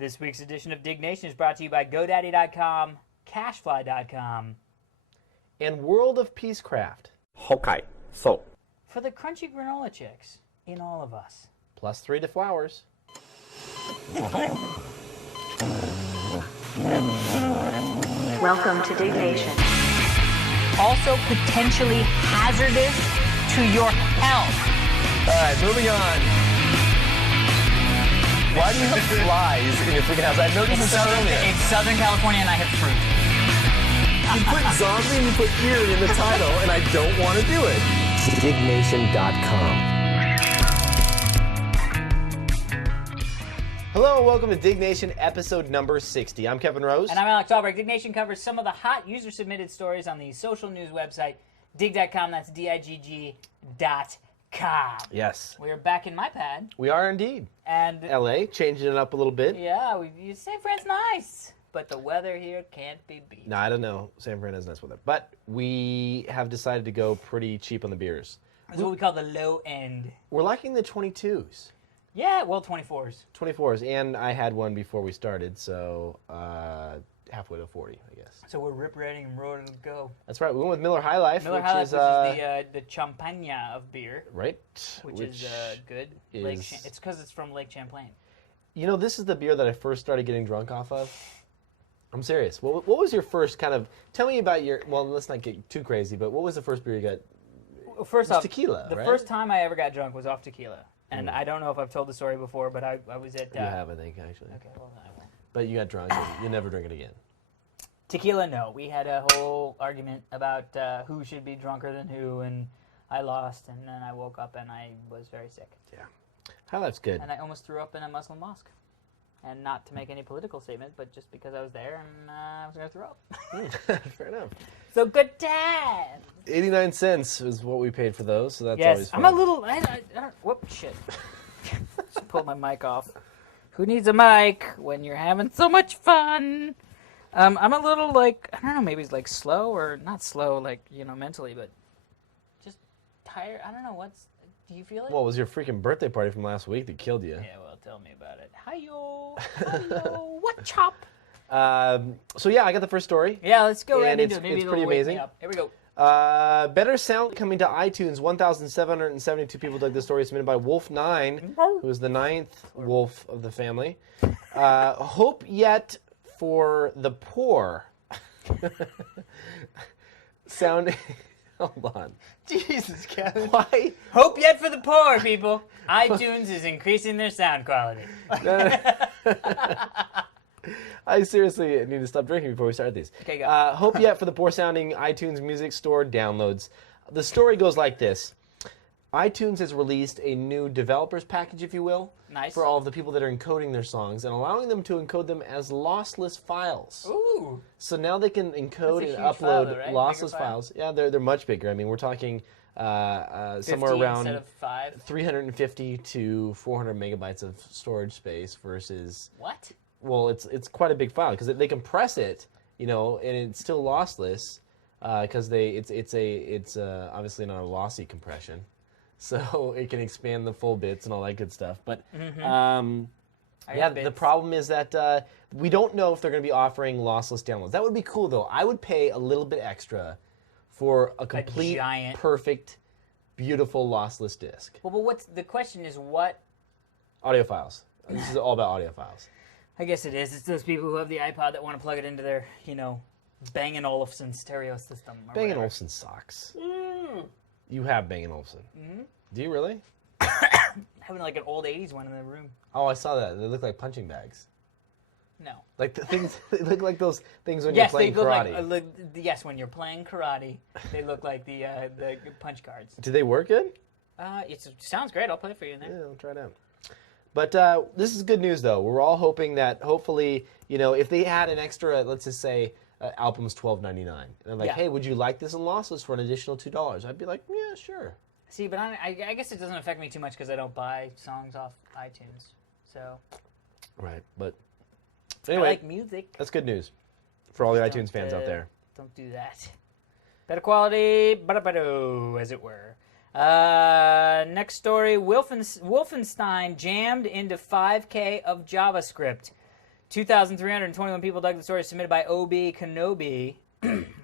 This week's edition of Diggnation is brought to you by GoDaddy.com, Cashfly.com, and World of Peacecraft. Okay, so. For the crunchy granola chicks in all of us. +3 to flowers. Welcome to Diggnation. Also potentially hazardous to your health. All right, moving on. Why do you have flies in your freaking house? I noticed this earlier. It's Southern California and I have fruit. You put zombie and you put ear in the title, and I don't want to do it. Diggnation.com. Hello, welcome to Diggnation, episode number 60. I'm Kevin Rose. And I'm Alex Albrecht. Diggnation covers some of the hot user-submitted stories on the social news website, Digg.com. That's Digg.com. Yes. We are back in my pad. We are indeed. And LA, changing it up a little bit. yeah, San Fran's nice, but the weather here can't be beat. No, I don't know. San Fran has nice weather. But we have decided to go pretty cheap on the beers. That's what we call the low end. We're liking the 22s. Yeah, well, 24s. 24s, and I had one before we started, so halfway to 40, I guess. So we're rip-ready and roaring to go. That's right. We went with Miller High Life, Miller which High Life, is the champagne of beer. right, Which is good. It's because it's from Lake Champlain. You know, this is the beer that I first started getting drunk off of. I'm serious. What was your first kind of? Tell me about your. Well, let's not get too crazy, but what was the first beer you got? Well, first off, tequila. The right? first time I ever got drunk was off tequila, and I don't know if I've told the story before, but I was at. You have, I think, actually. Okay, well then I won't. But you got drunk. And you never drink it again. Tequila, no. We had a whole argument about who should be drunker than who, and I lost, and then I woke up and I was very sick. Yeah. High Life's good. And I almost threw up in a Muslim mosque. And not to make any political statement, but just because I was there and I was going to throw up. Fair enough. So good times. 89 cents is what we paid for those, so that's Yes, always fun. I'm a little. Whoop, shit. Just pulled my mic off. Who needs a mic when you're having so much fun? I'm a little like, I don't know, maybe it's like slow or not slow, like, mentally, but just tired. I don't know, do you feel it? Well, it was your freaking birthday party from last week that killed you. Yeah, well, tell me about it. Hi-yo, what chop? So yeah, I got the first story. Yeah, let's go right And into it's- it. Maybe it's it'll pretty wake me amazing. up. Here we go. Better sound coming to iTunes. 1,772 people dug this story, submitted by Wolf9, who is the 9th wolf of the family. Hope yet for the poor. Sound. Hold on. Jesus, Kevin. Why? Hope yet for the poor, people. iTunes is increasing their sound quality. I seriously need to stop drinking before we start these. Okay, go. Hope yet for the poor-sounding iTunes Music Store downloads. The story goes like this. iTunes has released a new developers package, if you will, Nice. for all of the people that are encoding their songs and allowing them to encode them as lossless files. Ooh. So now they can encode That's a and huge file, upload though, right? lossless Bigger file? files. Yeah, they're much bigger. I mean, we're talking 50 somewhere around instead of 5. 350 to 400 megabytes of storage space versus. What? Well, it's quite a big file because they compress it, and it's still lossless because it's obviously not a lossy compression, so it can expand the full bits and all that good stuff. But yeah, the problem is that we don't know if they're going to be offering lossless downloads. That would be cool though. I would pay a little bit extra for a complete, giant, perfect, beautiful lossless disc. Well, but the question is what? Audio files. This is all about audio files. I guess it is. It's those people who have the iPod that want to plug it into their, Bang & Olufsen stereo system. Bang & Olufsen sucks. You have Bang & Olufsen. Mm-hmm. Do you really? Having like an old 80s one in the room. Oh, I saw that. They look like punching bags. No. Like the things. They look like those things when you're playing they look karate. like, yes, when you're playing karate, they look like the punch cards. Do they work good? It sounds great. I'll play it for you in there. Yeah, I'll try it out. But this is good news, though. We're all hoping that hopefully, if they had an extra, let's just say, album's $12.99, and they're like, Yeah. hey, would you like this in lossless for an additional $2? I'd be like, yeah, sure. See, but I guess it doesn't affect me too much because I don't buy songs off iTunes. So. Right, but anyway, I like music. that's good news for all the Don't, iTunes fans out there. Don't do that. Better quality, bada-bada, as it were. Next story, Wolfenstein jammed into 5K of JavaScript. 2,321 people dug the story submitted by OB Kenobi.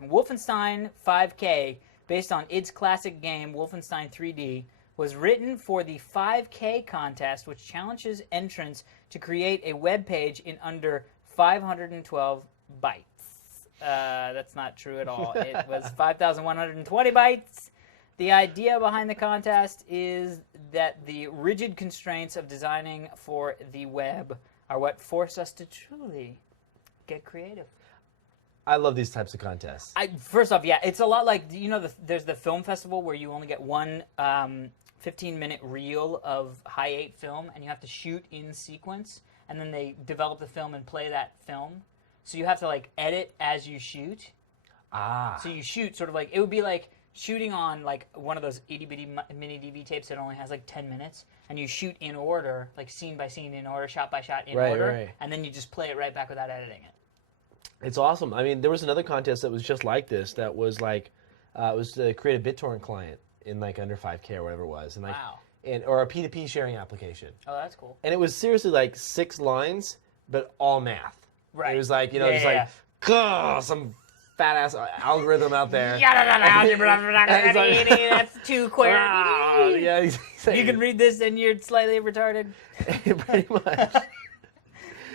Wolfenstein 5K, based on id's classic game Wolfenstein 3D, was written for the 5K contest, which challenges entrants to create a web page in under 512 bytes. That's not true at all. It was 5,120 bytes. The idea behind the contest is that the rigid constraints of designing for the web are what force us to truly get creative. I love these types of contests. First off, yeah, it's a lot like, there's the film festival where you only get one 15-minute reel of high 8 film, and you have to shoot in sequence, and then they develop the film and play that film. So you have to, like, edit as you shoot. So you shoot sort of like, it would be like shooting on, like, one of those itty-bitty mini DV tapes that only has, like, 10 minutes, and you shoot in order, like, scene by scene in order, shot by shot in order, right. And then you just play it right back without editing it. It's awesome. I mean, there was another contest that was just like this. That was like, it was to create a BitTorrent client in like under 5K or whatever it was, and like, Wow. or a P2P sharing application. Oh, that's cool. And it was seriously like 6 lines, but all math. Right. It was like, some fat ass algorithm out there. That's too queer. Yeah, You can read this and you're slightly retarded. Pretty much.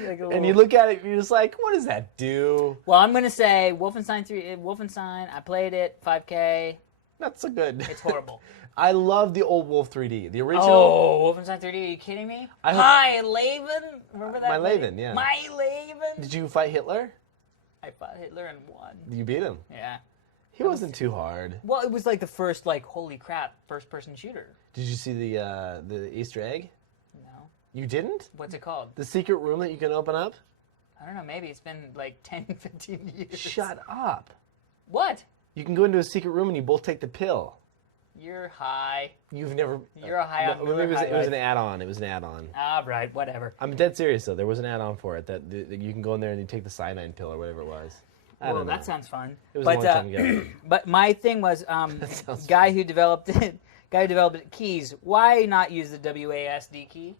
Like And you look at it, and you're just like, what does that do? Well, I'm gonna say Wolfenstein. I played it 5K. Not so good. It's horrible. I love the old Wolf 3D, the original. Oh, Wolfenstein 3D? Are you kidding me? Hi, Laven. Remember that? My Laven, yeah. My Laven. Did you fight Hitler? I fought Hitler and won. You beat him. Yeah. He wasn't too hard. Well, it was like the first, like, holy crap, first-person shooter. Did you see the Easter egg? No. You didn't? What's it called? The secret room that you can open up? I don't know. Maybe it's been like 10, 15 years. Shut up. What? You can go into a secret room and you both take the pill. You're high. You've never. You're a high on. It was an add-on. It was an add-on. Ah, right. Whatever. I'm dead serious though. There was an add-on for it that you can go in there and you take the cyanide pill or whatever it was. I don't know. That sounds fun. It was a long time ago. But my thing was, guy who developed it, keys. Why not use the WASD key?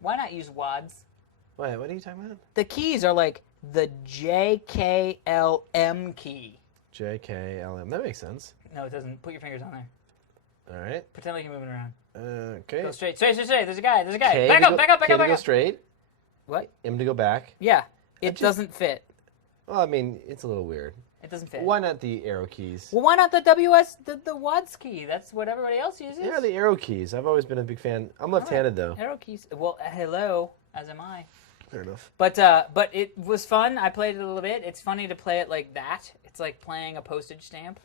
Why not use WADs? Wait, what are you talking about? The keys are like the JKLM key. JKLM. That makes sense. No, it doesn't. Put your fingers on there. All right. Pretend like you're moving around. Okay. Go straight. There's a guy. K Back up. to go straight. What? M to go back. Yeah. It doesn't fit. Well, I mean, it's a little weird. It doesn't fit. Why not the arrow keys? Well, why not the the WADs key? That's what everybody else uses. Yeah, the arrow keys. I've always been a big fan. I'm left-handed though. Arrow keys. Well, hello, as am I. Fair enough. But it was fun. I played it a little bit. It's funny to play it like that. It's like playing a postage stamp.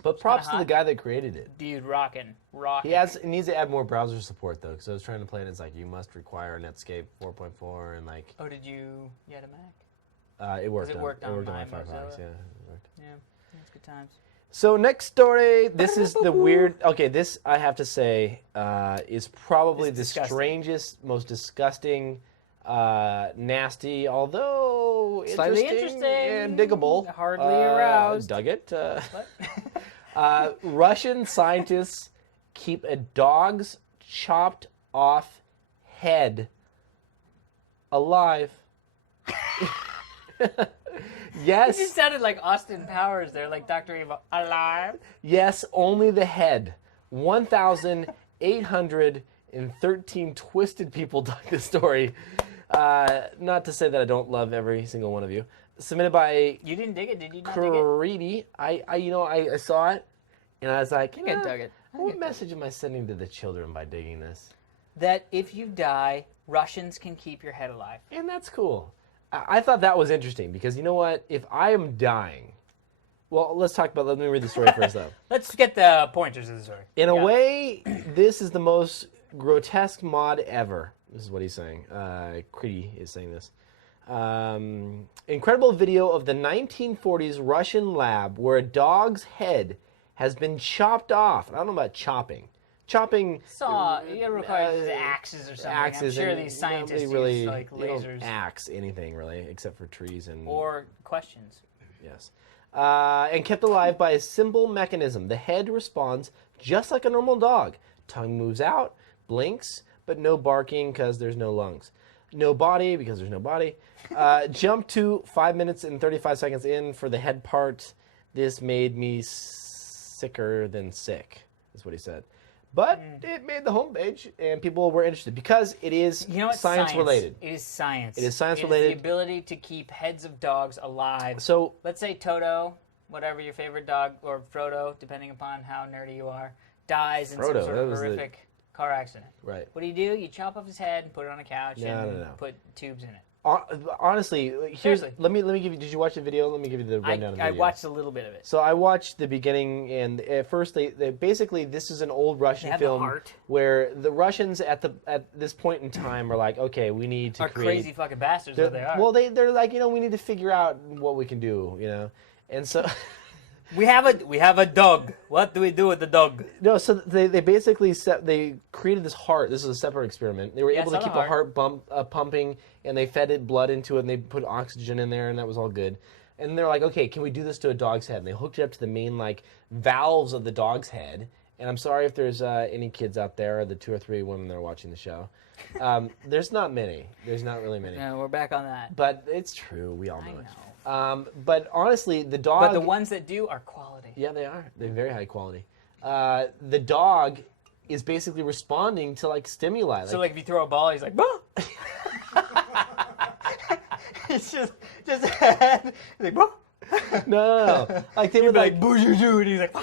But props to the guy that created it. Dude, rocking. He needs to add more browser support though, because I was trying to play it. And it's like you must require Netscape 4.4 and like. Oh, did you? You had a Mac. It worked. It worked on my my Firefox. Mozilla. Yeah, it worked. Yeah, it's good times. So next story. This is the weird. Okay, this I have to say is probably the strangest, most disgusting, nasty, although slightly interesting and diggable. Hardly aroused. Dug it. Russian scientists keep a dog's chopped off head alive. Yes. You just sounded like Austin Powers there, like Dr. Evil. Alive? Yes, only the head. 1,813 twisted people dug the story. Not to say that I don't love every single one of you. Submitted by You didn't dig it, did you not dig it? Creedy. I saw it, and I was like, I think I dug it. What message am I sending to the children by digging this? That if you die, Russians can keep your head alive. And that's cool. I thought that was interesting because you know what? If I am dying, well, let me read the story first though. Let's get the pointers of the story. In a way, this is the most grotesque mod ever. This is what he's saying. Creedy is saying this. Incredible video of the 1940s Russian lab where a dog's head has been chopped off. I don't know about chopping. Chopping. It requires axes or something. Axes. I'm sure these scientists use like they don't lasers. axe anything really, except for trees and. Or questions. Yes. And kept alive by a simple mechanism. The head responds just like a normal dog. Tongue moves out, blinks, but no barking because there's no lungs. no body because there's no body. Jump to 5 minutes and 35 seconds in for the head part. This made me sicker than sick, is what he said. But it made the homepage, and people were interested because it is science related. It is science. It is science It is related. the ability to keep heads of dogs alive. So let's say Toto, whatever your favorite dog, or Frodo, depending upon how nerdy you are, dies in some Frodo, sort that of was horrific car accident. right. What do? You chop off his head and put it on a couch and No. put tubes in it. Honestly, here's Seriously. let me give you. Did you watch the video? Let me give you the rundown of the I video. watched a little bit of it. So I watched the beginning, and at first they basically this is an old Russian have the film heart. where the Russians at this point in time are like, okay, we need to Are create. crazy fucking bastards, what they are. Well, they're like, we need to figure out what we can do, and so. We have a dog. What do we do with the dog? No, so they basically they created this heart. This is a separate experiment. They were able to it's keep not a the heart pumping, and they fed it blood into it, and they put oxygen in there, and that was all good. And they're like, okay, can we do this to a dog's head? And they hooked it up to the main valves of the dog's head. And I'm sorry if there's any kids out there, or the 2 or 3 women that are watching the show. There's not many. There's not really many. No, we're back on that. But it's true. We all know I it. know. But honestly, the dog. But the ones that do are quality. Yeah, they are. They're very high quality. The dog is basically responding to stimuli. So if you throw a ball, he's like, bah! It's just a head. He's like, bah! no. Like they He'd would be like, boo, and he's like, bah!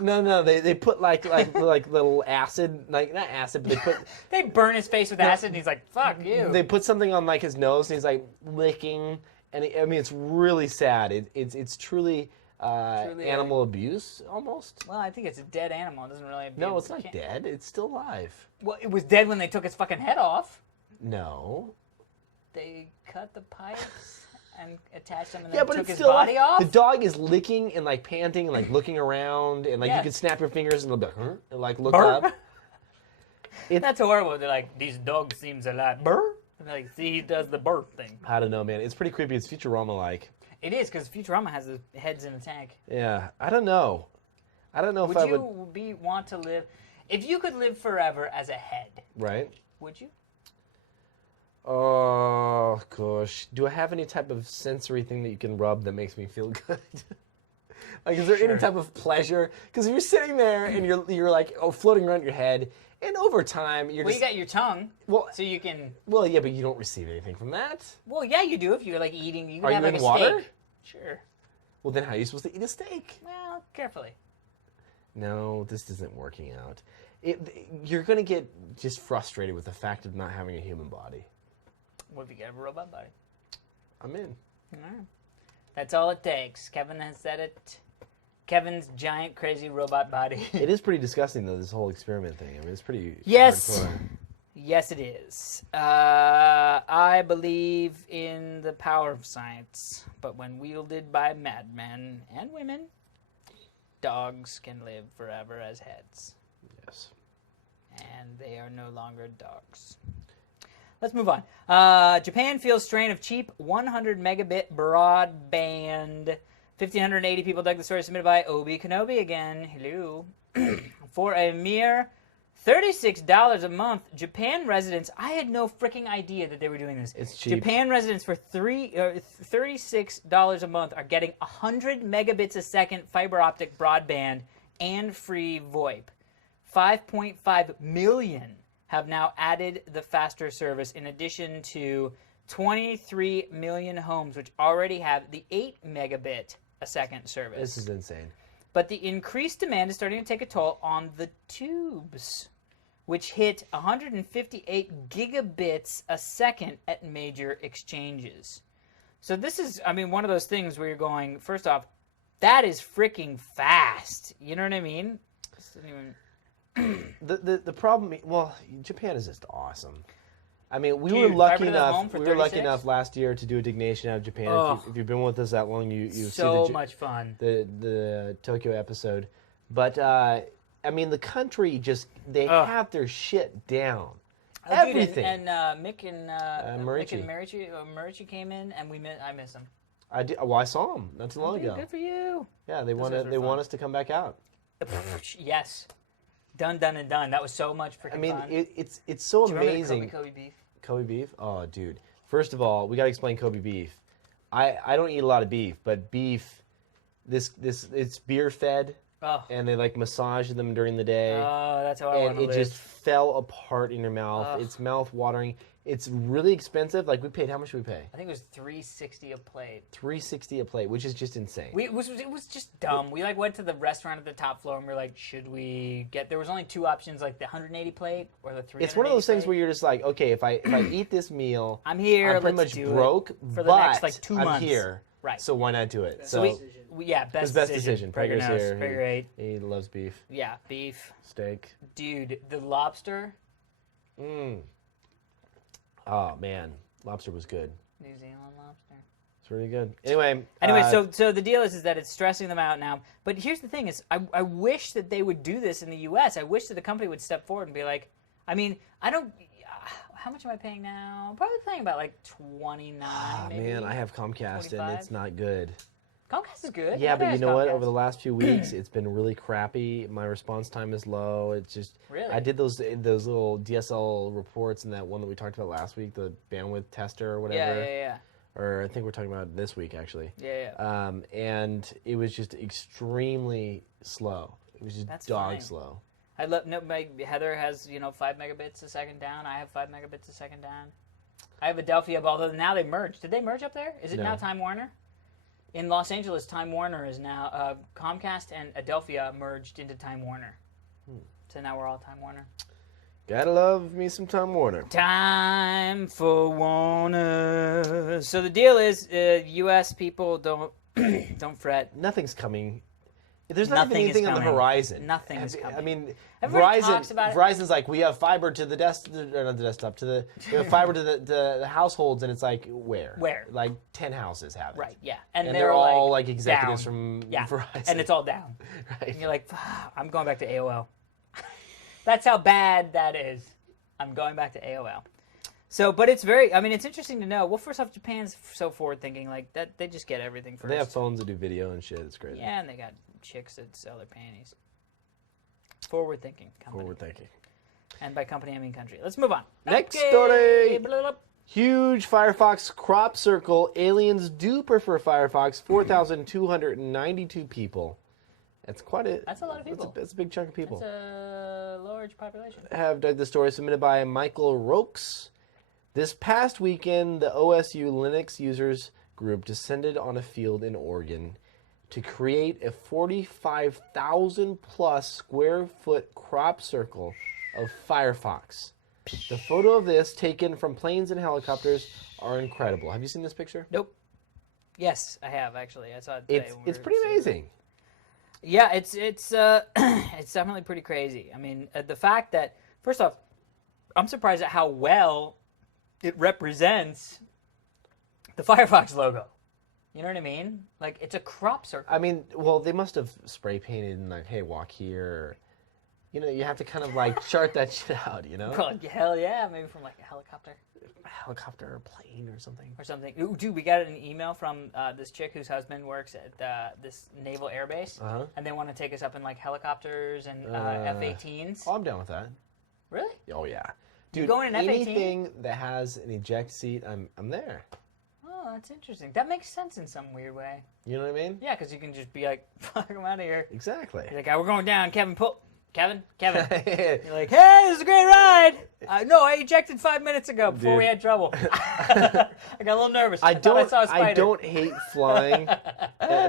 No. They put like little acid, not acid, but they put. They burn his face with acid, and he's like, fuck you. They put something on his nose, and he's like licking, and it's really sad. It's truly. Animal abuse, almost. Well, I think it's a dead animal. It doesn't really. No, it's not dead. It's still alive. Well, it was dead when they took its fucking head off. No. They cut the pipes and attached them, and Yeah, then but took it's his still body off. The dog is licking and panting and looking around and Yeah. you can snap your fingers and they'll be like, huh? And look Burr. up. That's horrible. They're like, these dogs seems alive. Burr. And they're like, see, he does the burr thing. I don't know, man. It's pretty creepy. It's Futurama-like. It is, because Futurama has the heads in a tank. Yeah, I don't know. I don't know if I would. Would you want to live... If you could live forever as a head, Right? would you? Oh, gosh. Do I have any type of sensory thing that you can rub that makes me feel good? Is there any type of pleasure? Because if you're sitting there and you're floating around your head, and over time you're Well, just... you got your tongue, Well, so you can... well, yeah, but you don't receive anything from that. Well, yeah, you do if you're eating. You can Are have you a in water? steak. Sure. Well, then how are you supposed to eat a steak? Well, carefully. No, this isn't working out. You're going to get just frustrated with the fact of not having a human body. What if you get a robot body? I'm in. Alright. That's all it takes. Kevin has said it. Kevin's giant, crazy robot body. It is pretty disgusting, though, this whole experiment thing. I mean, it's pretty Yes. hardcore. Yes, it is. I believe in the power of science, but when wielded by madmen and women, dogs can live forever as heads. Yes. And they are no longer dogs. Let's move on. Japan feels strain of cheap 100 megabit broadband. 1,580 people dug the story submitted by Obi Kenobi again. Hello. For a mere $36 a month, Japan residents... I had no freaking idea that they were doing this. It's cheap. Japan residents for $36 a month are getting 100 megabits a second fiber optic broadband and free VoIP. 5.5 million have now added the faster service, in addition to 23 million homes which already have the 8 megabit a second service. This is insane. But the increased demand is starting to take a toll on the tubes, which hit 158 gigabits a second at major exchanges. So this is, one of those things where you're going, first off, that is freaking fast. You know what I mean? This isn't even... The problem, well, Japan is just awesome. We Dude, were lucky fiber to the home enough. for We were lucky 36? enough last year to do a Diggnation out of Japan. Oh. If you've been with us that long, you've so seen much fun. the Tokyo episode. But the country they have their shit down. Oh, Everything. Dude, and Mick and Marichi. Marichi came in, and I miss him. I did. Well, I saw them not too long Dude, ago. good for you. Yeah, they want guys were want fun. us to come back out. Yes. Done and done. That was so much freaking fun. It's so Do you remember the amazing. Kobe beef? Kobe beef? Oh, dude. First of all, we got to explain Kobe beef. I don't eat a lot of beef, but beef, it's beer fed, Oh. and they like massage them during the day. Oh, that's how I want And to it live. just fell apart in your mouth. Ugh. It's mouth watering. It's really expensive. Like we paid, how much did we pay? I think it was $3.60 a plate. $3.60 a plate, which is just insane. It was just dumb. We like went to the restaurant at the top floor and we were like, should we get? There was only two options, like the 180 plate or the 380. It's one of those things plate. where you're just like, okay, if I eat this meal, I'm here. I'm pretty let's much do broke, it for the but next like 2 I'm months. here. Right. So why not do it? So best decision. Prager Prager's knows. here. Prager ate. He loves beef, Yeah, beef. steak. Dude, the lobster. Oh man, lobster was good. New Zealand lobster. It's really good. Anyway, So the deal is that it's stressing them out now. But here's the thing: is I wish that they would do this in the U.S. I wish that the company would step forward and be like, I mean, I don't. How much am I paying now? I'm probably paying about like $29. Maybe. man, I have Comcast 25? and it's not good. Comcast is good. Yeah, but Everybody you has know what? Comcast. Over the last few weeks, it's been really crappy. My response time is low. It's just Really? I did those little DSL reports and that one that we talked about last week, the bandwidth tester or whatever. Yeah. Or I think we're talking about it this week actually. Yeah. And it was just extremely slow. It was just That's dog fine. slow. I love Heather has 5 megabits a second down. I have 5 megabits a second down. I have Adelphia, although now they merged. Did they merge up there? Is it No. now Time Warner? In Los Angeles, Time Warner is now Comcast and Adelphia merged into Time Warner. So now we're all Time Warner. Gotta love me some Time Warner. Time for Warner. So the deal is, U.S. people don't fret. Nothing's coming. There's not Nothing even anything is on the coming. horizon. Nothing is coming. I mean, Everybody talks about it. Verizon's like, we have fiber to the we have fiber to the households, and it's like, where? Where? Like 10 houses have it. Right, yeah. And they're all like down. executives from Yeah, Verizon. and it's all down. Right. And you're like, I'm going back to AOL. That's how bad that is. I'm going back to AOL. So, but it's it's interesting to know. Well, first off, Japan's so forward-thinking, like that. They just get everything first. They have phones that do video and shit. It's crazy. Yeah, and they got chicks that sell their panties. Forward-thinking company. Forward thinking. And by company, I mean country. Let's move on. Next Okay. story. Blah, blah, blah. Huge Firefox crop circle. Aliens do prefer Firefox. 4,292 people. That's quite a. That's a lot of people. That's a big chunk of people. It's a large population. Have dug the story submitted by Michael Rokes. This past weekend, the OSU Linux users group descended on a field in Oregon to create a 45,000 plus square foot crop circle of Firefox. The photo of this, taken from planes and helicopters, are incredible. Have you seen this picture? Nope. Yes, I have actually. I saw it today. when we It's were pretty sitting. amazing. Yeah, it's it's definitely pretty crazy. I mean, the fact that first off, I'm surprised at how well it represents the Firefox logo. You know what I mean? Like it's a crop circle. I mean, well, they must have spray painted and like, hey, walk here. Or, you have to kind of like chart that shit out, Like, hell yeah, maybe from like a helicopter Helicopter or plane or something. or something. Ooh, dude, we got an email from this chick whose husband works at this naval air base, Uh-huh. and they want to take us up in like helicopters and F-18s. Oh, I'm down with that. Really? Oh yeah, dude. going in F-18? Anything that has an eject seat, I'm there. Oh, that's interesting. That makes sense in some weird way. You know what I mean? Yeah, because you can just be like, fuck, I'm out of here. Exactly. You're like, we're going down. Kevin, pull. Kevin. You're Dude, like, hey, this is a great ride. No, I ejected 5 minutes ago before we had trouble. I got a little nervous. I thought I saw a don't. spider. I don't hate flying.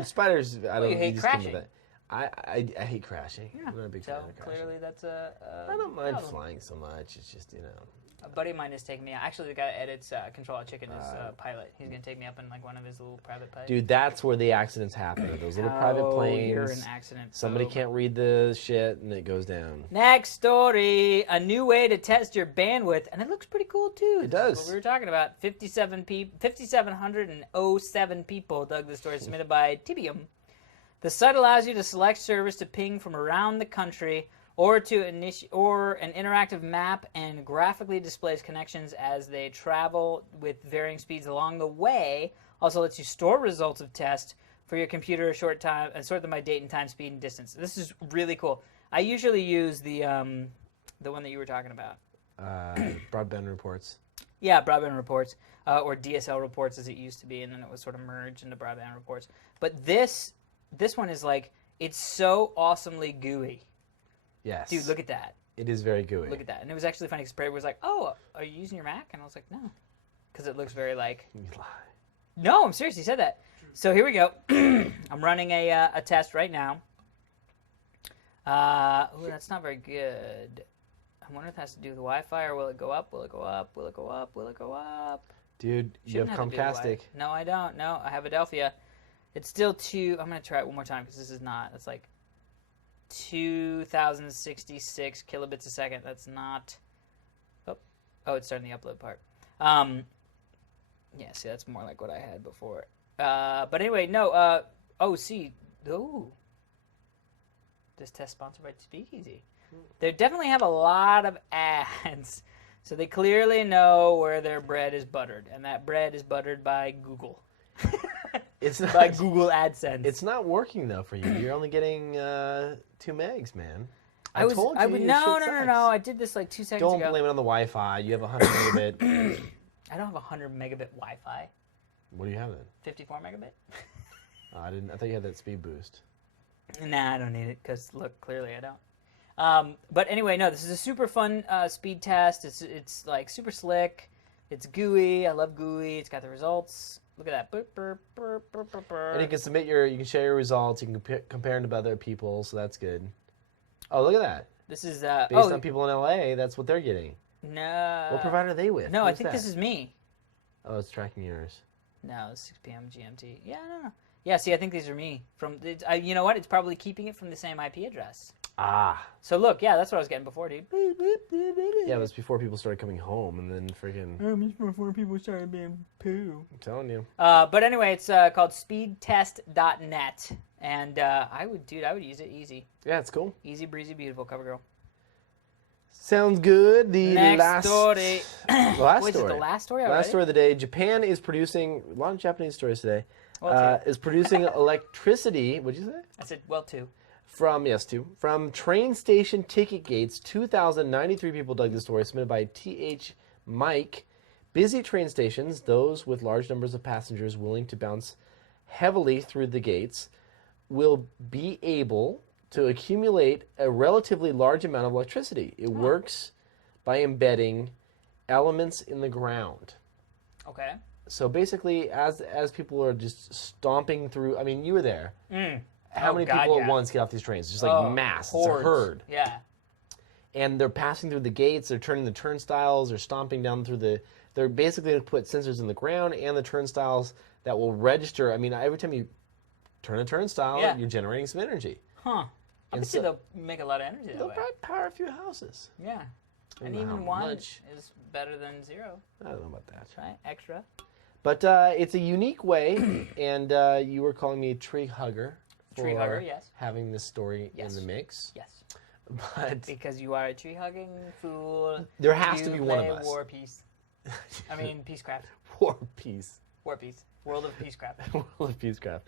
Spiders. I don't. you hate just come to crashing. that. I hate crashing. I'm not a big fan So of crashing. clearly that's a I don't mind problem. flying so much. It's just A buddy of mine is taking me out. Actually, the guy that edits Control Out Chicken is a pilot. He's going to take me up in like one of his little private planes. Dude, that's where the accidents happen. Those little private planes. You're an accident. Somebody phobe. can't read the shit and it goes down. Next story, a new way to test your bandwidth, and it looks pretty cool too. It This is does. what we were talking about. 5,707 people dug the story submitted by Tibium. The site allows you to select service to ping from around the country, or an interactive map, and graphically displays connections as they travel with varying speeds along the way. Also lets you store results of tests for your computer a short time and sort them by date and time, speed, and distance. This is really cool. I usually use the one that you were talking about. Broadband reports. Yeah, broadband reports, or DSL reports as it used to be, and then it was sort of merged into broadband reports. But this one is like, it's so awesomely gooey. Yes. Dude, look at that. It is very gooey. Look at that. And it was actually funny because Perry was like, oh, are you using your Mac? And I was like, no. Because it looks very like... You lie. No, I'm serious. He said that. So here we go. I'm running a test right now. Ooh, that's not very good. I wonder if it has to do with Wi-Fi, or will it go up? Will it go up? Will it go up? Will it go up? Dude, you Shouldn't have to do with Comcastic. No, I don't. No, I have Adelphia. It's still I'm going to try it one more time because this is not. It's like 2,066 kilobits a second. That's not. Oh, it's starting the upload part. Yeah, see, that's more like what I had before. But anyway, no. This test sponsored by Speakeasy. They definitely have a lot of ads, so they clearly know where their bread is buttered, and that bread is buttered by Google. It's not, by Google AdSense. It's not working though for you. You're only getting 2 megs, man. No. I did this like 2 seconds ago. Don't blame it on the Wi-Fi. You have 100 megabit. I don't have 100 megabit Wi-Fi. What do you have then? 54 megabit. I thought you had that speed boost. Nah, I don't need it because look, clearly I don't. But anyway, no, this is a super fun speed test. It's like super slick. It's gooey. I love gooey. It's got the results. Look at that. Burp, burp, burp, burp, burp, burp. And you can submit you can share your results. You can compare them to other people, so that's good. Oh, look at that. This is based on people in LA. That's what they're getting. No. What provider are they with? No, Who's I think that? this is me. Oh, it's tracking yours. No, it's 6 p.m. GMT. Yeah, no. Yeah, see, I think these are me. You know what? It's probably keeping it from the same IP address. Ah. So look, yeah, that's what I was getting before, dude. Yeah, it was before people started coming home, and then freaking. Before people started being poo. I'm telling you. But anyway, it's called speedtest.net, and I would use it easy. Yeah, it's cool. Easy breezy, beautiful, cover girl. Sounds good. The Next story. Wait, story. is it the last story already? Last story of the day. Japan is producing a lot of Japanese stories today. Well, is producing electricity. What'd you say? I said, well, two. From train station ticket gates. 2,093 people dug the story submitted by T.H. Mike. Busy train stations, those with large numbers of passengers willing to bounce heavily through the gates, will be able to accumulate a relatively large amount of electricity. It works by embedding elements in the ground. Okay. So basically, as people are just stomping through, I mean, you were there. How many people at once get off these trains? Just like mass. Hordes. It's a herd. Yeah. And they're passing through the gates, they're turning the turnstiles, they're stomping down through they're basically going to put sensors in the ground and the turnstiles that will register. I mean, every time you turn a turnstile, you're generating some energy. Huh. I bet they'll make a lot of energy that They'll way. probably power a few houses. Yeah. I And don't know even how one much. is better than zero. I don't know about that. Right? Extra. But it's a unique way, and you were calling me a tree hugger. Tree hugger, yes. Having this story Yes. in the mix. Yes. But Because you are a tree-hugging fool. there has to You be one of play us. War Peace. I mean, Peacecraft. War Peace. War Peace. World of Peacecraft. World of Peacecraft.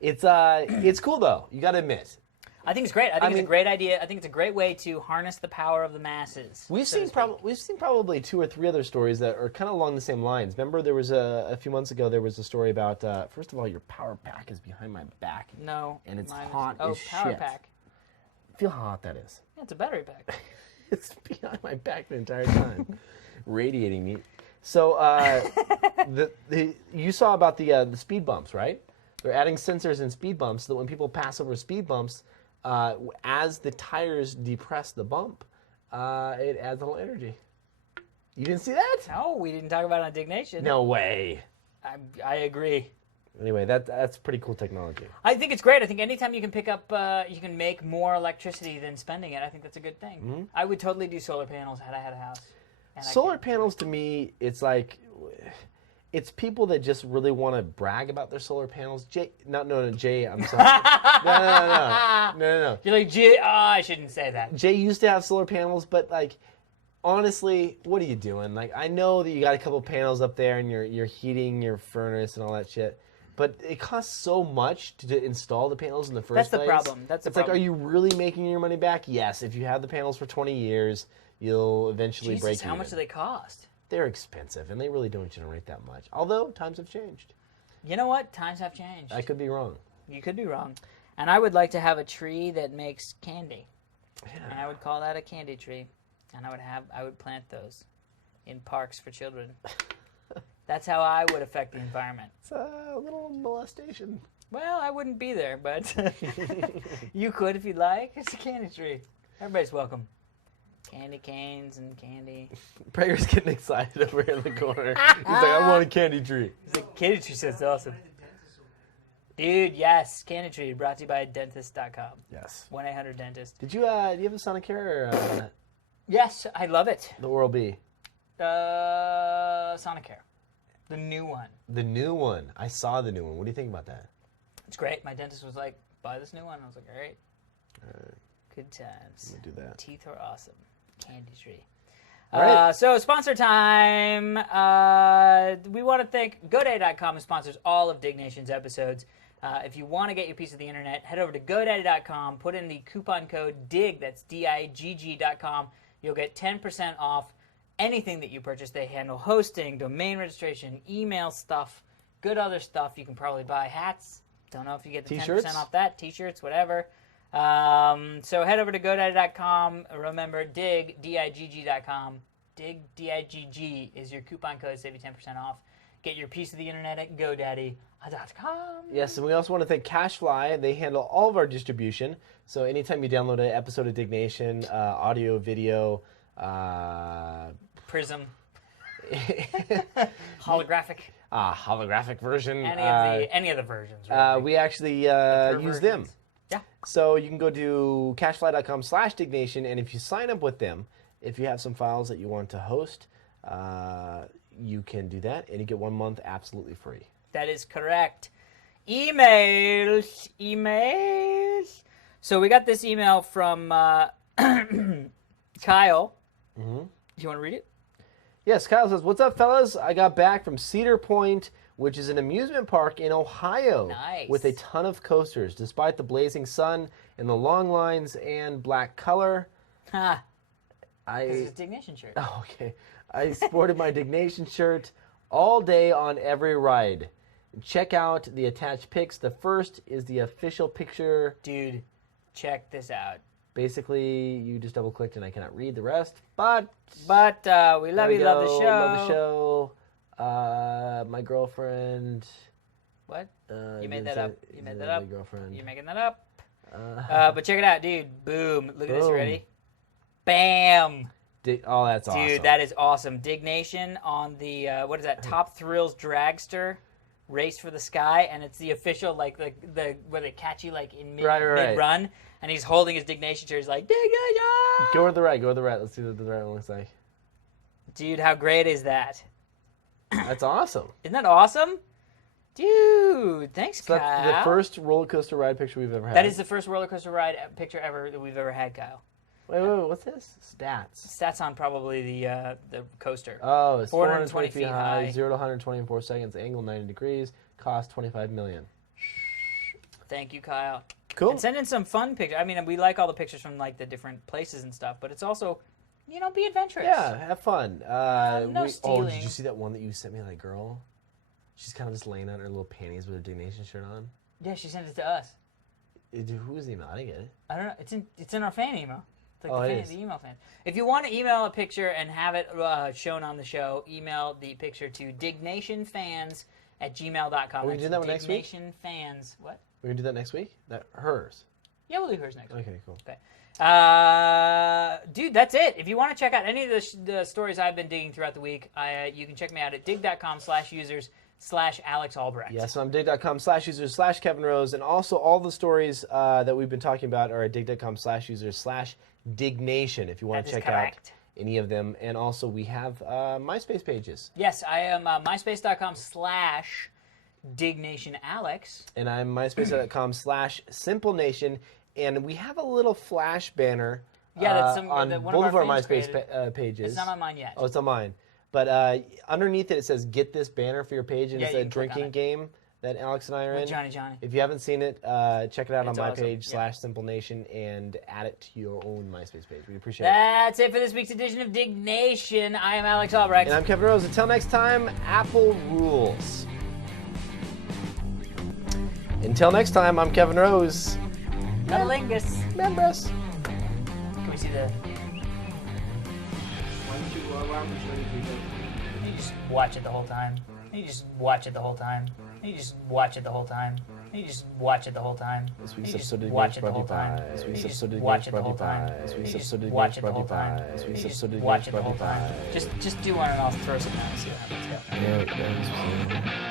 It's cool though. You got to admit. I think it's great. I think it's a great idea. I think it's a great way to harness the power of the masses. We've seen probably 2 or 3 other stories that are kind of along the same lines. Remember, there was a few months ago. There was a story about first of all, your power pack is behind my back. No. And it's mine is- hot as power shit. pack. Feel how hot that is. Yeah, it's a battery pack. It's behind my back the entire time, radiating me. So you saw about the speed bumps, right? They're adding sensors in speed bumps so that when people pass over speed bumps, as the tires depress the bump, it adds a little energy. You didn't see that? No, we didn't talk about it on Diggnation. No way. I agree. Anyway, that's pretty cool technology. I think it's great. I think anytime you can pick up, you can make more electricity than spending it, I think that's a good thing. Mm-hmm. I would totally do solar panels had I had a house. And Solar panels to me, it's like, it's people that just really want to brag about their solar panels. Jay, I'm sorry. No. You're like, gee, I shouldn't say that. Jay used to have solar panels, but like, honestly, what are you doing? Like, I know that you got a couple panels up there and you're heating your furnace and all that shit, but it costs so much to install the panels in the first place. That's the problem. It's like, are you really making your money back? Yes. If you have the panels for 20 years, you'll eventually break even. How much do they cost? they're expensive, and they really don't generate that much. Although, times have changed. You know what? Times have changed. I could be wrong. You could be wrong. And I would like to have a tree that makes candy. Yeah. And I would call that a candy tree. And I would plant those in parks for children. That's how I would affect the environment. It's a little molestation. Well, I wouldn't be there, but you could if you'd like. It's a candy tree. Everybody's welcome. Candy canes and candy. Prager's getting excited over here in the corner. He's like, I want a candy tree. It's a candy tree sounds awesome. Dude, yes. Candy tree brought to you by dentist.com. Yes. 1-800-DENTIST. Did you, do you have a Sonicare or Yes, I love it. the Oral-B? Sonicare. The new one. The new one. I saw the new one. What do you think about that? It's great. My dentist was like, buy this new one. I was like, all right. Good times. Let me do that. Teeth are awesome. Candy tree. All right. So sponsor time. We want to thank GoDaddy.com, who sponsors all of Dignation's episodes. If you want to get your piece of the internet, head over to GoDaddy.com, put in the coupon code DIG, that's DIGG.com. You'll get 10% off anything that you purchase. They handle hosting, domain registration, email stuff, good other stuff. You can probably buy hats. Don't know if you get the T-shirts? 10% off that. T-shirts, whatever. So head over to GoDaddy.com. Remember, dig, DIGG.com. Dig, DIGG is your coupon code. Save you 10% off. Get your piece of the internet at GoDaddy.com. Yes, and we also want to thank CashFly. They handle all of our distribution. So anytime you download an episode of Diggnation, audio, video, Prism. Holographic. holographic version. Any of the versions. Really. We actually use them. Yeah. So you can go to cashfly.com/Diggnation, and if you sign up with them, if you have some files that you want to host, you can do that, and you get 1 month absolutely free. That is correct. Emails. So we got this email from Kyle. Mm-hmm. Do you want to read it? Yes, Kyle says, "What's up, fellas? I got back from Cedar Point, which is an amusement park in Ohio, Nice. with a ton of coasters. Despite the blazing sun and the long lines and black color, Ha. This is I a Diggnation shirt. oh, okay. I sported my Diggnation shirt all day on every ride. Check out the attached pics. The first is the official picture. Dude, check this out. Basically, you just double clicked and I cannot read the rest. But We love you, love the show. Love the show. My girlfriend. What? You didn't made that say- up. You made that my up. Girlfriend. You're making that up. But check it out, dude. Boom. Look at this. You Boom. ready? Bam. Oh, that's awesome. Dude, that is awesome. Diggnation on the, what is that, Top Thrills Dragster Race for the Sky, and it's the official, like, the where they catch you, like, in Right. mid-run, and he's holding his Diggnation shirt. He's like, Diggnation! Go to the right. Let's see what the right one looks like. Dude, how great is that? That's awesome. Isn't that awesome? Dude, thanks, So Kyle. that's the first roller coaster ride picture we've ever had. That is the first roller coaster ride picture ever that we've ever had, Kyle. Wait, what's this? Stats. Stats on probably the coaster. Oh, it's 420 420 feet high, 0 to 120 in 4 seconds, angle 90 degrees, cost $25 million. Thank you, Kyle. Cool. And send in some fun pictures. I mean, we like all the pictures from like the different places and stuff, but it's also, be adventurous. Yeah, have fun. No Oh, stealing. did you see that one that you sent me, that girl? She's kind of just laying out in her little panties with her Diggnation shirt on. Yeah, she sent it to us. Who's the email? I didn't get it. I don't know. It's in our fan email. It's like Oh, the, it fan, is. the email fan. If you want to email a picture and have it shown on the show, email the picture to dignationfans@gmail.com. Are we doing that one next week? Dignationfans. What? We're going to do that next week? Hers. Yeah, we'll do hers next week. Okay, cool. Okay. Dude, that's it. If you want to check out any of the stories I've been digging throughout the week, you can check me out at dig.com/users/Alex Albrecht. Yeah, so I'm dig.com/users/Kevin Rose, and also all the stories that we've been talking about are at dig.com/users/Diggnation if you want That to is check out correct. any of them. And also we have MySpace pages. Yes, I am myspace.com/DignationAlex. And I'm myspace.com/SimpleNation. And we have a little flash banner Yeah, that's on one both of of our our MySpace fans pages. It's not on mine yet. Oh, it's on mine. But underneath it says, get this banner for your page, and Yeah, it's you a can click on drinking it. game that Alex and I are With in. Johnny. If you haven't seen it, check it out It's on my awesome. page Yeah. /SimpleNation and add it to your own MySpace page. We appreciate it. That's it for this week's edition of Diggnation. I am Alex Albrecht. And I'm Kevin Rose. Until next time, Apple rules. Until next time, I'm Kevin Rose. Cunnilingus. Remember us. Can we see the... You just watch it the whole time. You just watch it the whole time. You just watch it the whole time. You just watch it the whole time. This You week's just episode of watch it Diggnation the whole brought to you time. by. This You week's just episode of watch it Diggnation the brought whole to you by. time. This You week's just episode of watch it Diggnation the whole brought to you time. by. This You week's just episode of watch Diggnation it the brought to whole you time. by. Just do one and I'll throw some out and see what happens. Go. Yeah,